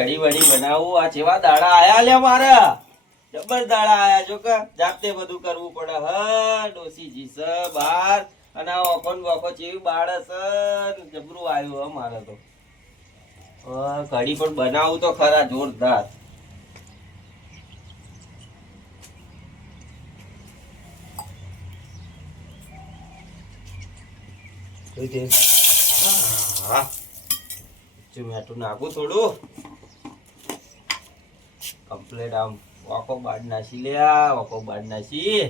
કઢી વડી બનાવું. આ જેવા દાડા આયા લે મારા જબર દાડા આયા. જો કે જાતે બધું કરવું પડે. હા ડોસીજી સ બાર અને આ ઓકો ને બોકો જેવી બાળસ જબરું આવ્યું હે મારે તો. કઢી પણ બનાવું તો ખરા જોરદાર. મેઠું નાખું થોડું કમ્પ્લેટ. આમ વાકો બાદ નાસી લ્યા, વાકો બાદ નાસી.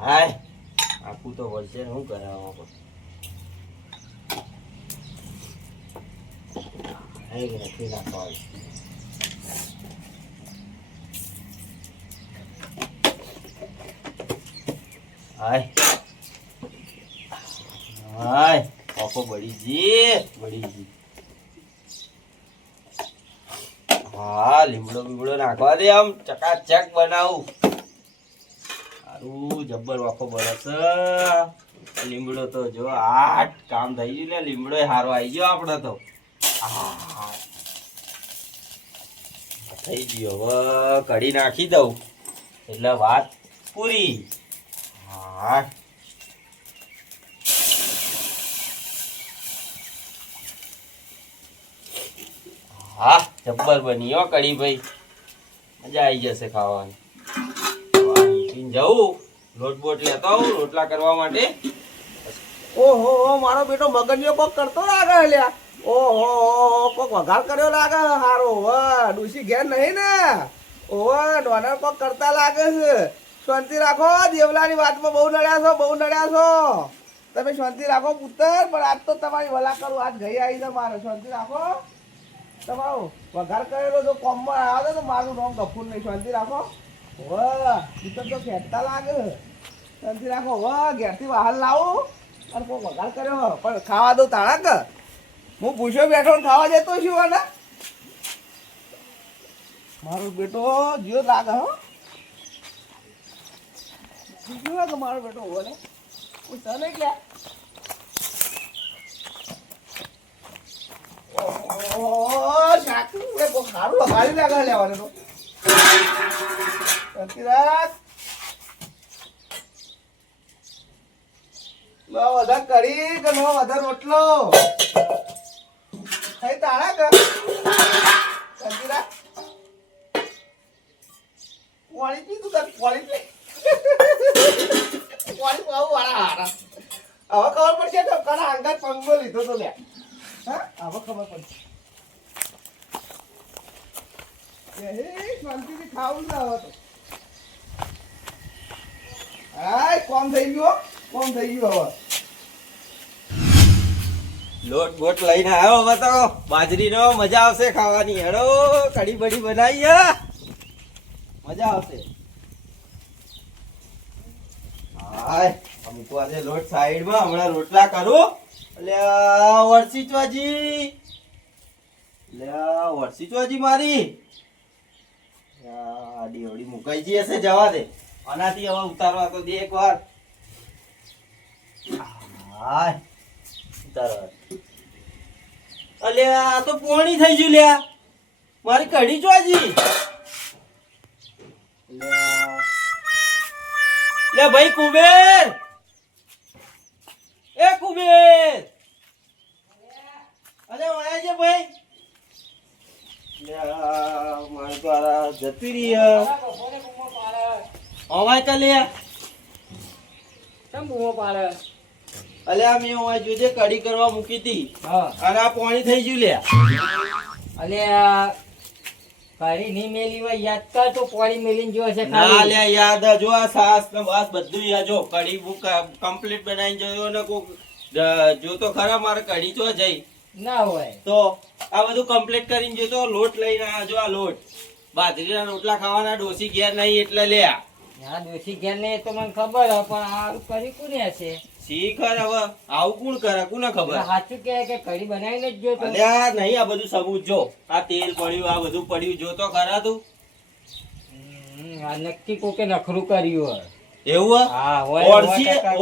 હાય આખું તો વળશે ને શું કરાવો નથી નાખવા. હાય હાય ઓકો બળીજી. હા લીમડો બીમડો નાખવા દે. આમ ચકાચક બનાવું. સારું જબ્બર વાકો બળસ. લીમડો તો જો આઠ કામ થઈ ગયું ને. લીમડો હારો આવી ગયો આપડે તો. થઈ ગયો. હવે કઢી નાખી દઉં એટલે વાત પૂરી. હા હા જબ્બર બની હો કઢી ભાઈ. મજા આવી જશે ખાવાની. જવું લોટ બોટ લેતો આવું રોટલા કરવા માટે. ઓહો મારો બેટો મગજિયો કોક કરતો લાગે લ્યા. ઓહો કોક વઘાર કર્યો લાગે હારો. વાહ ડુસી ઘેર નહીં ને. ઓહો ડોનર કોક કરતા લાગે છે. શાંતિ રાખો. દેવલાની વાતમાં બહુ નડ્યા છો. તમે શાંતિ રાખો પુત્ર. પણ આજ તો તમારી વલા કરું. આજ ગઈ આવી છે મારે. શાંતિ રાખો. તમારો વઘાર કરેલો જો કોમમાં આવે તો મારું નામ ગફૂર નહીં. શાંતિ રાખો. વાહ પુત્ર તો ખેંચતા લાગે. શાંતિ રાખો. વાહ ઘેરથી બહાર લાવું અને કોઈ વઘાર કર્યો પણ ખાવા દઉં તાણા કે હું પૂછ્યો બેઠો ખાવા જતો છું. અને મારો બેટો જીઓ લાગે. હો જીઓ કે મારો બેટો બોલે હું તને ક્યાં. સારું વઘારી લાગે લેવાનું તો. રાખ લો વધાર કરી કે નો વધાર રોટલો થઈ તાળા કે કંદીરા પાણી પી તું તાર પાણી પી. પાણી પાવું વાળા હારા. હવે ખબર પડશે કે કના અંગાત પંગો લીધો તો લે. હા હવે ખબર પડશે. શાંતિથી ખાવું ના હવે તો. હાય કોમ થઈ ગયું હવે. લોટ બોટ લઈને આવ્યો હવે તો. બાજરીનો મજા આવશે ખાવાની. હેડો કઢી બડી બનાવી મજા આવશે. હાય અમુક આજે લોટ સાઈડમાં. હમણાં રોટલા કરું. એટલે વરસી ચોજી મારી આડી અવડી મુકાઈ જઈ હશે. જવા દે. આનાથી હવે ઉતારવા તો દે એક વાર. હાય ઉતારવા. અલ્યા તો પોણી થઈ ગયું લ્યા. મારી કઢી ચોજી. લે ભાઈ કુબેર. એ કુબેર અરે ઓયા છે ભાઈ. મારે તો આ જતી રહી. અવાજ તો લે કેમ બૂમો પાડે. અલ્યા મેં ઓય જોજે કઢી કરવા મૂકી હતી. અને આ પાણી થઈ ગયું લે. અલ્યા કઢી નહીં મેલી હોય યાદ કર તો પાણી મેલીને જો છે. ના લે યાદ જો આ સાસ ને બસ બધું યાદ. જો કઢી બુક કમ્પ્લીટ બનાવીને જોયો ને કોક જો તો ખરા મારે કઢી તો જઈ ના હોય તો આ બધું કમ્પ્લીટ કરીને જો તો લોટ લઈને આ જો આ લોટ બાજરીના રોટલા ખાવાના. ડોસી ઘેર નહીં એટલે લે. હા ડોસી ઘેર નહીં તો મને ખબર હે પણ આ કરી કોને હશે. શીખર હવે આવું કોણ કરે કોને ખબર. સાચું કે કઢી બનાવીને જ જો તો. અલ્યા નહીં આ બધું સબૂત જો. આ તેલ પડ્યું આ બધું પડ્યું જો તો ખરા તું. આ નક્કી કોકે નખરું કર્યું હોય એવું હા હોય.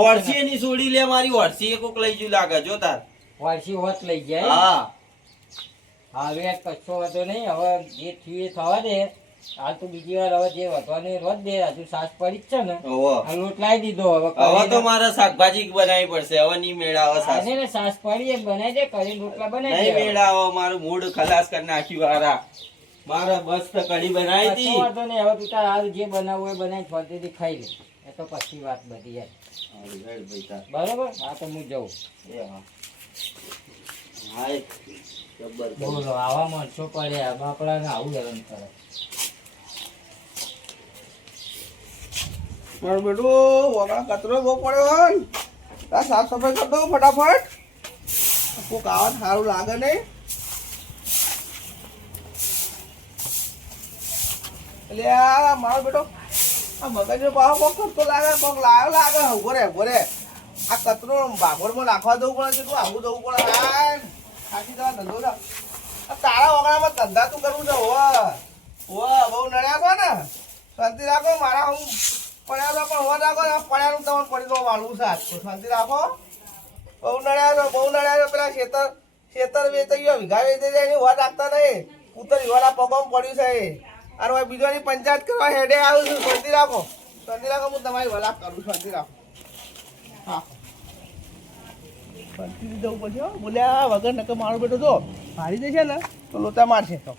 ઓરસી ની છોડી લે મારી. ઓરસી એ કોક લઈ ગયું લાગે જો તાર. વારસી હોત લઈ જાય. હા હવે કશો વાંધો નહીં. હવે જે થયું એ થવા દે. હાલ તો બીજી વાર હવે જે વધવાની રોજ દે. હજુ સાસ પડી જ છે ને. ઓહો. આ લોટ લાવી દીધો. હવે હવે તો મારે શાકભાજી બનાવવી પડશે. હવે નહીં મેળાવે સાસ. આજે ને સાસ પડી એક બનાવી દે. કરીને રોટલા બનાવી નહીં દે. મેળાવે. મારું મૂડ ખલાસ કરી નાખ્યું વારા. મારે મસ્ત કઢી બનાવી કશો હતી. વાંધો નહીં. હવે તું તાર હાલ જે બનાવવું એ બનાવી શાંતિથી ખાઈ લે. એ તો પછી વાત બધી યાર. હારું, હેડ ભાઈ તાર. બરોબર. હા તો હું જઉં. એ હા. હાય. જબ્બર કઢી. બોલો આવા માણસો પડ્યા બાપડાને આવું હેરાન કરે. મારું બેટું વગડા કચરો બહુ પડ્યો હોય ને. આ સાફ સફાઈ કરી દો ફટાફટ. કોક આવે ને સારું લાગે નહીં. એટલે આ મારો બેટો આ મગજનો પાહો કોક કરતો લાગે, કોક લાવ્યો લાગે. ઉભો રે આ કચરો ભાગોળમાં નાખવા દઉં પડે છે. તું આવું દઉં પડે. હા ખાસી દવા ધંધો છે. આ તારા વગડામાં ધંધા તું કરવું છે. બહુ નડ્યા છો ને. શાંતિ રાખો. મારા હું પડ્યા તો પણ હોવા રાખો. પડ્યાનું તમારે પડી તો વાળવું છે. તો શાંતિ રાખો. બહુ નડ્યા છો. પેલા ખેતર વેચાઈ ગયો, વિઘા વેચાઈ જાય એની હોવા રાખતા નહીં. ઉત્તર વિવાના પગમાં પડ્યું છે એ. અને હવે બીજોની પંચાયત કરવા હેડે આવું છું. શાંતિ રાખો. હું તમારી વલાક કરું. શાંતિ રાખો. હા શાંતિથી જવું પડશે હો. બોલ્યા વગર નકર મારો બેટો જો હારી જશે ને તો લોચા મારશે. તો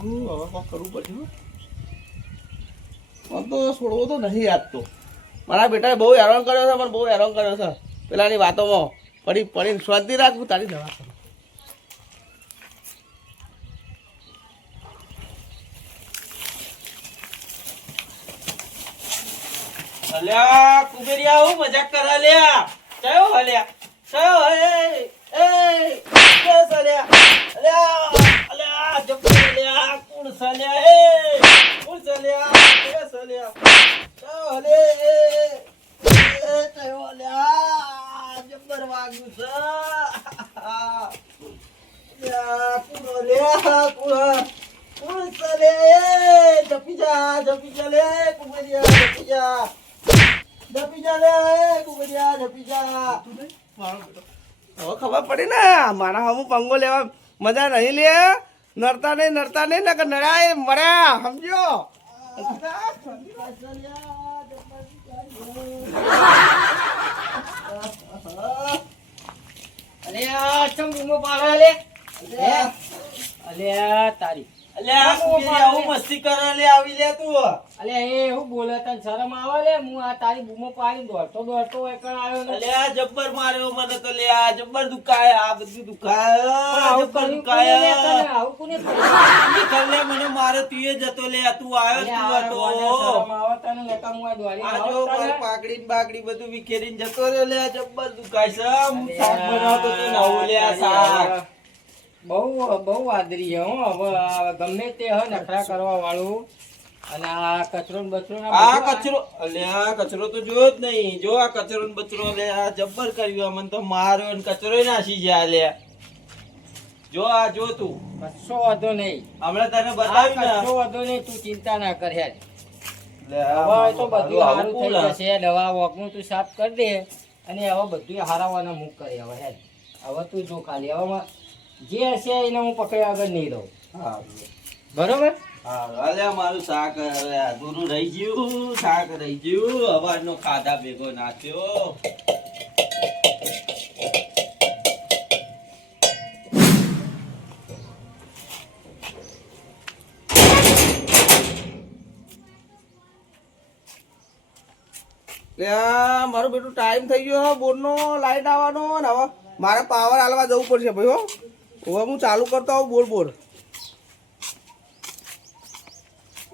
હવે કોક કરવું પડશે હો. આમ તો છોડવો તો નહીં યાદ તો. મારા બેટાએ બહુ હેરાન કર્યો છે. મને બહુ હેરાન કર્યો છે પેલાની વાતોમાં પડીને. શાંતિ રાખું તારી દવા કરું. અલ્યા કુબેરિયા હું મજાક કરા લ્યા. કયો હલ્યા કયો બસ અલ્યા અલ્યા જબ્બર અલ્યા કોણ સલ્યા કોણ સલ્યા કયો હલે કયો અલ્યા જબ્બર વાગ્યું છે. અલ્યા કોણ અલ્યા કોણ સલ્યા જપી જા લે કુબેરિયા જપી જા લે કુબેરિયા જપી જા. હવે ખબર પડી ને મારા હમું પંગો લેવા મજા નહીં લે. નડતા નહીં નકર નડાય મર્યા. સમજો. અલ્યા ચમ બૂમો પાડે લે. અલ્યા તારી. અલ્યા કુબેરિયા હું મસ્તી કરે લે આવી લે તું. અલ્યા એ હું બોલે તને શરમ આવે લે. હું આ તારી બૂમો પાડી દોડતો એકણ આવ્યો ને. અલ્યા જબ્બર માર્યો મને તો લે. આ જબ્બર દુખાય. આ બધું દુખાય. આવું જબ્બર કર્યું દુખાય. કોને લે તને? આવું કોને કર્યું? ઈ કર લે મને મારે તું એ જતો લે. તું આવ્યો તું અલ્યા હતો. શરમ આવે તને નકા મુઆ દોડી આ આવો જો તને. મારી પાકડી ને બાકડી બધું વિખેરીને જતો રહ્યો લે. આ જબ્બર દુખાય છે. હું શાક બનાવતો તો નવું લે આ શાક. બહુ વાદરી છે હો. હવે આ ગમે તે હ નખરા કરવા વાળું. અને આ કચરો ને બચરો ને આ બધું કચરો અલ્યા કચરો તો જોયો જ નહીં. જો આ કચરો ને બચરો લે. આ જબ્બર કર્યું. મને તો માર્યો ને કચરો નાસી જાય લે. જો આ જો તું કશો વાંધો નહીં. હમણાં તને આ બતાવ્યું કશો ને. વાંધો નહીં. તું ચિંતા ના કર હેડ. લે આ હવે તો બધું આવું સારું થઈ કોણ? જશે. દવા વોકનું તું સાફ કરી દે. અને હવે બધું હારાવાના મુક કરી હવે હેડ. હવે તું જો ખાલી હવે જે હશે એને હું પકડી આગળ નહીં રહું. હારું. બરોબર. હારું. અલ્યા મારું શાક હવે અધૂરું રહી ગયું. શાક રહી ગયું. અવાજનો ખાધા ભેગો નાખ્યો. મારું બેટું ટાઈમ થઈ ગયો બોરનો લાઈટ આવવાનો ને હવે મારે પાવર હાલવા જવું પડશે ભાઈ હો. હવે હું ચાલુ કરતો આવું બોર.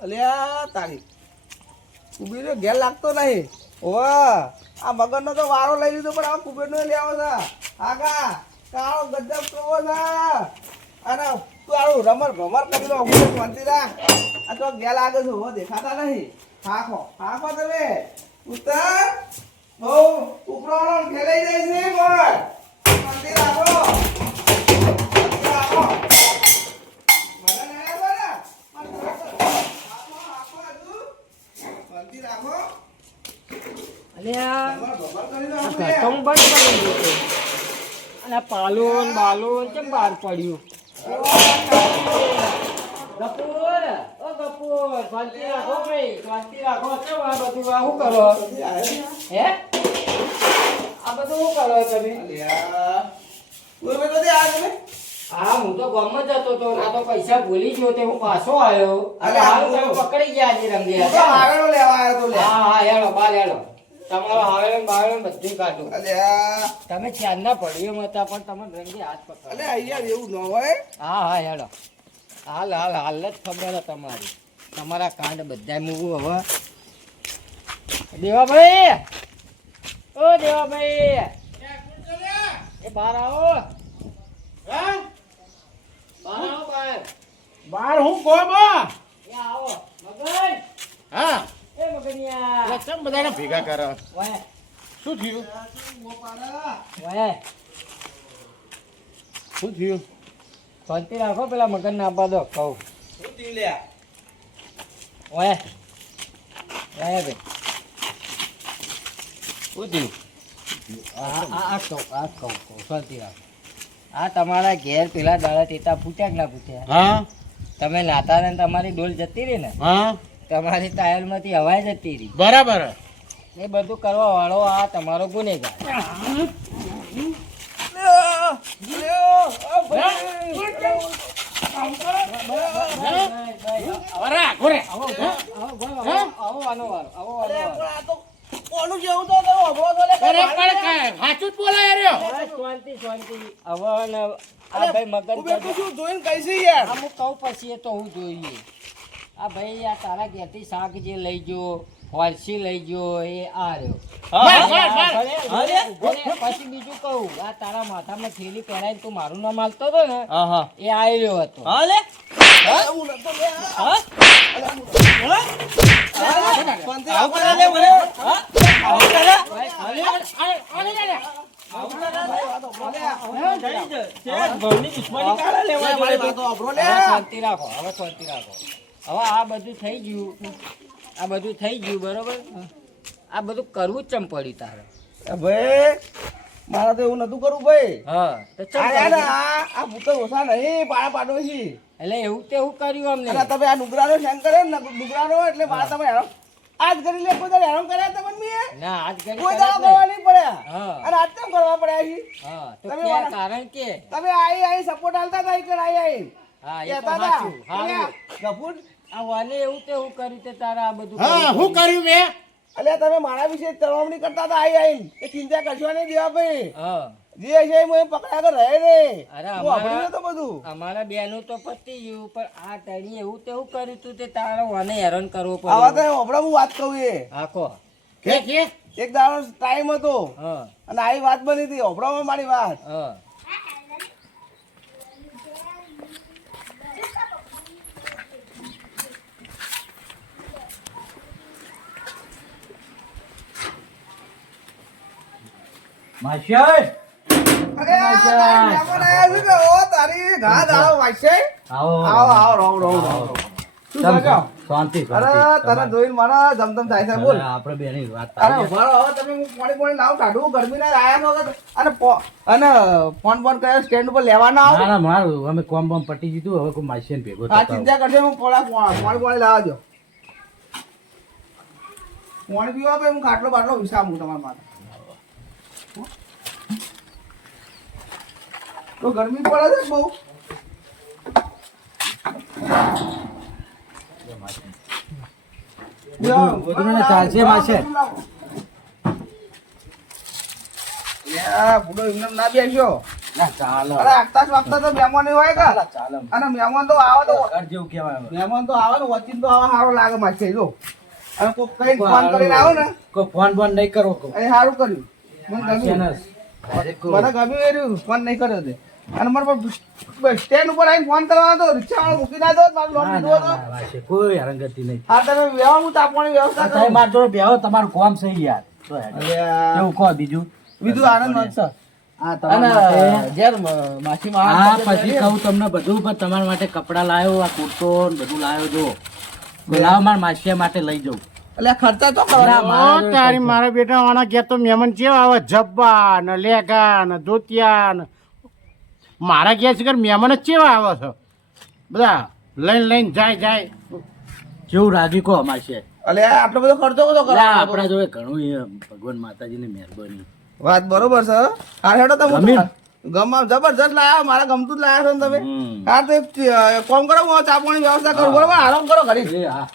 અલ્યા તારી કુબેરનો ઘેર લાગતો નહીં. ઓવે આ મગરનો તો વારો લઈ લીધો પણ હવે કુબેરનો લેવો છે. આગા કાળો ગજબ કેવો છે. અને તું આવું રમર કરી લો. હું શાંતિ રાખ. આ તો ઘેર લાગે છે. હો દેખાતા નહીં. હાખો તમે ઉત્તર બહુ ઉપરવાળો ખેલાઈ જાય છે. પણ શાંતિ રાખો. મને નહીં આવે ને. અલ્યા તમારો ભગવાન કરી દો આ આપણે. ઘર તો હું બંધ કરી દીધું. અને આ પાલુન બાલુન કેમ બહાર પડ્યું? ગપુર, ઓ ગપુર, શાંતિ રાખો ભાઈ, શાંતિ રાખો. કેમ આ બધું આ શું કરો? હે? આ બધું શું કરો તમે? અલ્યા. ઓય બેટો દે આ તમે. હા, હું તો ગામમાં જતો હતો, ના તો પૈસા ભૂલી ગયો તે હું પાછો આવ્યો. અરે, હારું તમે પકડી ગયા આજે હું તો રંગિયા. હાવેણો લેવા આવ્યો તો લે. હા હા, હેલો બાર હેલો. તમારો હાવેણ બાવેણ બધું કાઢું. અલ્યા. તમે ચાંદના પડ્યું હતા પણ તમે રંગી હાથ પકડો. અલ્યા અહીંયા એવું ન હોય. હા હા હેલો. હાલ હાલ હાલ જ ખબર છે તમારી. તમારા કાંડ બધા મૂવું હવે. દેવાભાઈ, ઓ દેવાભાઈ, એ બહાર આવો. બહાર આવો બહાર. બાર હું કોમાં એ આવો મગન. હા એ મગનિયા. કેમ બધાને ભેગા કરો વાય શું થયું વાય શું થયું શાંતિ રાખો, પેલા મગન ના આપવા દો કહું. શું થયું લ્યા? વાય વાય ભાઈ શું થયું આ કહું શાંતિ રાખો. આ તમારા ઘેર પેલા દાડા ટેટા ફૂટ્યા કે ના ફૂટ્યા? હા તમે નાતા ને તમારી ડોલ જતી રહી ને, હા તમારી ટાયરમાંથી હવાઈ જતી રહી. બરાબર એ બધું કરવા વાળો આ તમારો ગુનેગાર. આવો વાનો વાળો, આવો વાનો વાળો. કોનું જેવું તો ઉભો તો લે. અરે પણ સાચું જ બોલાય રહ્યો બસ શાંતિ શાંતિ. હવે ને આ ભાઈ મગન હું બેઠું છું જોઈને કહીશી યાર. અમુક કહું પછી એ તો હું જોઈએ. આ ભાઈ આ તારા ઘેરથી શાક જે લઈ ગયો, ફરસી લઈ ગયો, એ આ રહ્યો. ઉભો રહે, પછી બીજું કહું, આ તારા માથામાં થેલી પહેરાઈને તું મારું નામ આલતો હતો ને, એ આવી રહ્યો હતો. હું નતો લે. શાંતિ રાખો લે મને. મારી વાતો સાંભળો લે. હવે શાંતિ રાખો, હવે શાંતિ રાખો. હવે આ બધું થઈ ગયું, આ બધું થઈ ગયું બરોબર. આ બધું કરવું જ ચમ પડ્યું તારે. ભાઈ મારે તો એવું નતું કરવું ભાઈ. હા તો ચમ આ યાર કર્યું? આ ભૂતો ઓછા નહીં પાડા પાડો છે. એટલે એવું તેવું કર્યું અમને. અને તમે આ ડુંગરાનો શેન કર્યો ને ડુંગરાનો એટલે મારા તમે હેરાન આજ કરી લે કોઈ દાડો હેરાન કર્યા તમને મેં ના આજ ઘડી કોઈ કર્યા દાડો જ કરવા નહીં. નહીં પડ્યા હા. અને આજ કેમ કરવા પડ્યા છે હા તો તમે કે વાળા- કારણ કે તમે આઈ સપોર્ટ આલતા હતા કે આઈ હા એ તો કહેતા હતા. સાચું. હારું. ગફુર આ વાલે એવું તેવું કર્યું તે તારા આ બધું હા કરવું શું કર્યું મેં એટલે તમે મારા વિશે તરવમણી કરતા હતા આઈ એ ચિંતા કરશો નહીં દેવા ભાઈ પડ્યું. હા જે છે એ મને પકડ્યા તો રહે ને અરે હું આપણી તો બધું અમારા બેનું તો પતી ગયું પણ આ તણી એવું તેવું કર્યું તું તે તારો વાને હેરાન કરવો આવા તો પડ્યો. હમણાં હું વાત કહું એ આખો કે કે એક દાડો ટાઈમ હતો હા અને આવી વાત બની હતી હમણાં મારી વાત હા માશિયાર અરે આ તારા મહેમાન આયા છે કે ઓ તારી ઘા દાડો વાગશે આવો આવો રહો રહો રહો શું થયો શાંતિ અરે તને જોઈને મારા ધમધમ થાય છે બોલ આપણે બેની વાત અરે ઉભા રહો હવે તમે હું પાણી લાવ કાઢું ગરમીના આયા વગર અને ફોન કર્યો સ્ટેન્ડ ઉપર લેવાના આવો ના મારું અમે કોમ બોમ પટી દીધું હવે કોઈ માશિયાર ભેગો આ ચિંતા કરશે હું પાણી લાવજો પાણી પીવા પછી હું ખાટલો બાટલો વિસામું તમારા માટે તો ગરમી પડે છે બહુ બધું ચાલશે માશે ભૂડો એમને ના બેસ્યો ના ચાલો અરે આગતા વાગતા તો મહેમાન હોય કે ચાલો અને મહેમાન તો આવે તો ઘર જેવું કહેવાય મહેમાન તો આવે ને વચીન તો આવે સારો લાગે માછે જો અને કોઈ કઈ ફોન કરીને આવે ને કોઈ ફોન બોન નહીં કરો કો એ સારું કર્યું મને ગમ્યું ડાયરેક્ટ મને ગમ્યું એ રહ્યું ફોન નહીં કર્યો તે અને મને બસ સ્ટેન્ડ ઉપર આવીને ફોન કરવાનો હતો રિક્ષા વાળો મૂકી ના દો મારું લોન લીધો હતો કોઈ હેરાનગતિ નહીં હા તમે વ્યવહાર હું તાપવાની વ્યવસ્થા તમે કરો માર જોડે બેહો તમારું કામ સહી યાર તો હેડો. કેવું કહો બીજું બીજું આનંદ છે હા અને તમારા જેર માછીમાં હા પછી કહું તમને બધું પણ તમારા માટે કપડાં લાવ્યો આ કુર્તો ને બધું લાવ્યો જો લાવો મારા માસિયા માટે લઈ જાઉં એટલે આ ખર્ચા તો ના, કરવા મારા ઓ તારી મારા બેટા વાળા ઘેર તો મહેમાન કેવા આવે જબ્બા ને લેગા ને ધોતિયા ને મારા ઘેર શિખર મહેમાન જ કેવા આવે છે બધા લઈને જાય કેવું રાજી કહો અમારે છે એટલે આટલો બધો ખર્ચો બધો લા, કરવા આપણા જોડે ઘણું એ ભગવાન માતાજીની મહેરબાની વાત બરોબર છે હા હેડો તમે ગમ્યું? ગમા જબરજસ્ત લાયા મારા ગમતું જ લાયા છો ને તમે હમ. હા તો કોમ કરો હું ચા પાણી વ્યવસ્થા કરું બરોબર આરામ કરો ઘડી એ હા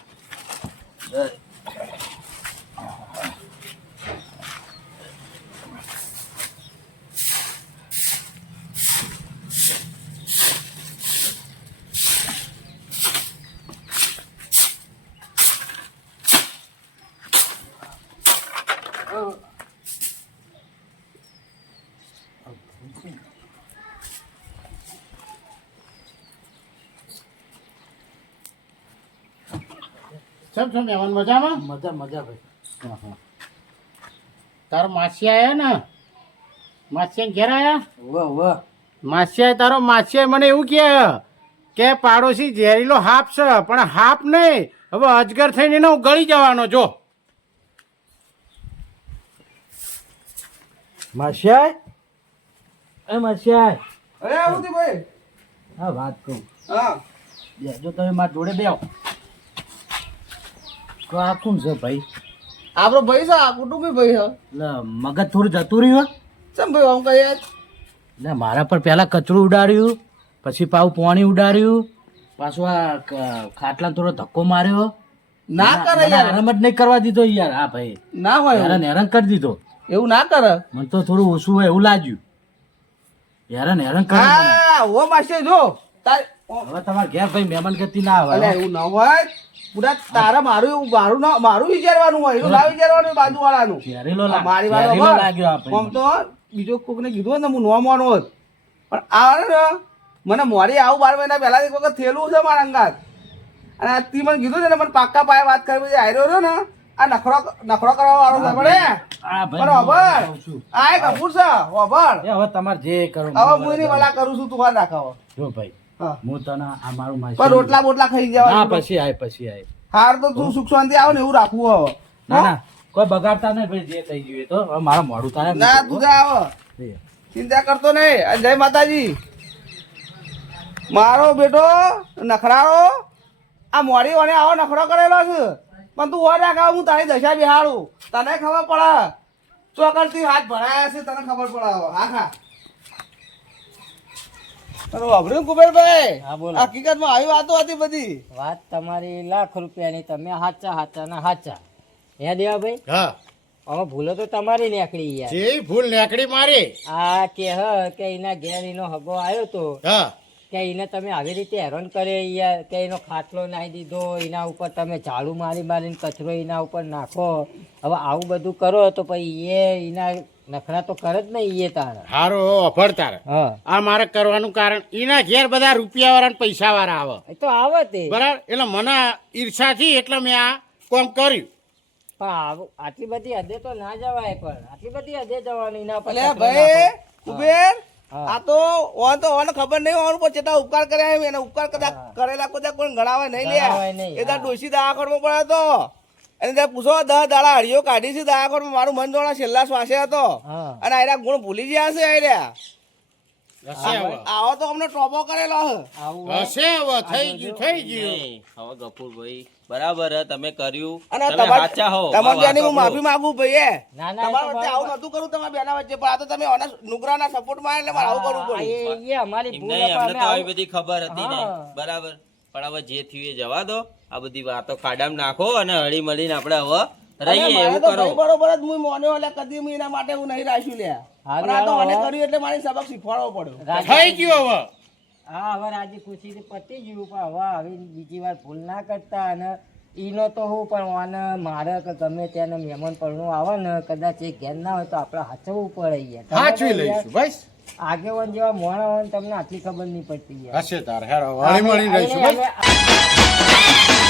સબ છો મહેમાન મજામાં મજા ભાઈ હા, હા. તારો માસી આયા ને માસી ઘેર આયા વાહ માસિયા તારો માસિયા મને એવું કે પાડોશી ઝેરીલો હાપ છે પણ હાપ નહીં હવે અજગર થઈને એને હું ગળી જવાનો જો માસ્યાય એ માસ્યાય અરે આવું ભાઈ હા વાત કહું હા જો તમે મારા જોડે બેહો તો આ કોણ છે ભાઈ આપણો ભાઈ છે આ કુટુંબી ભાઈ છે એટલે મગજ થોડું જતું રહ્યું ચમ ભાઈ આમ કહીએ એટલે મારા પર પહેલા કચરું ઉડાડ્યું પછી પાછું પાણી ઉડાડ્યું પાછું આ ખાટલા થોડો ધક્કો માર્યો ના કરે મને યાર આરામ જ નહીં કરવા દીધો યાર આ ભાઈ ના હોય હેરાન હેરાન કરી દીધો એવું ના કરે મને તો થોડું ઓછું હોય એવું લાગ્યું હેરાન કરી દીધો મને. હા ઓ માસી જો તાર હવે તમારે ઘેર ભાઈ મહેમાન ગતિ ના અલે આવે એવું ના હોય પૂરા તારા મારું વિચારવાનું હોય એવું ના વિચારવાનું બાજુ વાળાનું ઝેરીલો લાગ- મારી વાત ઝેરીલો સાંભળ. લાગ્યો આ ભાઈ આમ તો બીજો કોકને કીધું હોત ને હું નો માનો હોત પણ આ ને મને મોરી આવું 12 મહિના પહેલા એક વખત થયેલું છે મારા અંગાત અને આ તી મને કીધું છે ને મને પાક્કા પાયે વાત કરી પછી આયરો રહ્યો ને આ નખરો કરવા વાળો છે પડે આ ભાઈ પણ હું અભર કહું છું. આ એક અભૂર છે અભર એ હવે તમારે જે કરો હવે હું એની વલા કરું છું તું વાર રાખાવ જો ભાઈ હા હું તને આ મારું પણ માસી રોટલા બોટલા ખાઈ ના જવા પછી આય હાર તો તું સુખ શાંતિ આવ ને એવું રાખવું હવે ના કોઈ બગાડતા નહીં ભાઈ જે થઈ ગયું એ તો હવે મારા મોડું તારે ના તું જા આવ ચિંતા કરતો નહીં અને જય માતાજી મારો બેટો નખરાળો આ મોડી વાને આવો નખરો કરેલો છે પણ તું ઓર રાખ હું તારી દશા બિહાડું તને ખબર પડે ચોકરથી હાથ ભરાયા છે તને ખબર પડે હવે હા ખા અરે વાપર્યું કુબેરભાઈ હા, બોલો. હકીકતમાં આવી વાતો હતી બધી વાત તમારી લાખ રૂપિયાની તમે હાચા ના હાચા હે દેવાભાઈ હા હવે ભૂલો તો તમારી નીકળી યાર જે ભૂલ નેકડી મારી આ કે એના ઘેર એનો હગો આવ્યો તો હા કે એને તમે આવી રીતે હેરાન કરે યાર કે એનો ખાટલો નાખી દીધો એના ઉપર તમે ઝાડુ મારીને કચરો એના ઉપર નાખો હવે આવું બધું કરો તો પછી એના નખરા તો કરે જ નહીં તારા હારો અફળ તારે હા આ મારે કરવાનું કારણ એના ઘેર બધા રૂપિયા વાળા પૈસા વાળા આવે એ તો આવે તે બરાબર એટલે મને ઈર્ષા થી એટલે મેં આ કામ કર્યું પણ આટલી બધી હદે તો ના જવાય પણ આટલી બધી હદે જવાની ના અલે ભાઈ કુબેર હા. આ તો ઓને ખબર નહીં ઓન પર ચેટા ઉપકાર કર્યા એમ એને ઉપકાર કરેલા કોઈ કોઈ ગણાવે નહીં ગણાવાય લે નહીં, એ તાર હા. ડોશી દવાખાનમાં પડ્યો તો એને ત્યાં પૂછો 10 દાડા હળીઓ કાઢી છે દવાખાનમાં મારું મન જોણા છેલ્લા શ્વાસે હતો હા. અને આયરા ગુણ ભૂલી ગયા છે આયરા હશે હવે. આવો તો અમને ટોપો કરેલો છે આવું હશે હવે થઈ ગયું નહીં, હવે ગફુરભાઈ બરાબર હે, તમે કર્યું અને તમે સાચા હો તમારી બેની હું વાતો માફી માંગુ ભાઈ ના, ના, એ તો તમારા વચ્ચે આવું બરાબર. નતું કરું તમારા બેના વચ્ચે પણ આ તો તમે નુગરાના સપોર્ટમાં એટલે મારે આવું કરવું પડ્યું એ અમારી એમ ભૂલ નહીં, હતી, અમને અમે તો આવી આવું- બધી ખબર હતી નહીં હા. બરાબર પણ હવે જે થયું એ જવા દો આ બધી વાતો ખાડામાં નાખો અને હળી મળીને આપણે હવે રહીએ મારે એવું તો કરો ભાઈ બરોબર જ હું મોન્યો એટલે કદી હું એના માટે હું નહીં રાખ્યું લ્યા હારું, પણ આ તો મને હારું. કર્યું એટલે મારી સબક શીખવાડવો પડ્યો રાજી- થઈ ગયું હવે હા હવે રાજી ખુશીથી પતી ગયું પણ હવે આવી બીજી વાર ભૂલ ના કરતા અને ઈનો તો હું પણ આને મારે કે ગમે ત્યાંને મહેમાન પરનું આવે ને કદાચ એ ઘેર ના હોય તો આપણે હાચવવું પડે યાર. તમે સાચવી તો યાર લઈશું ભાઈ આગેવાન જેવા મોણા હોય ને તમને આટલી ખબર નહીં પડતી યાર. હશે તારે હેરો હળી મળી રહીશું ભાઈ અમે-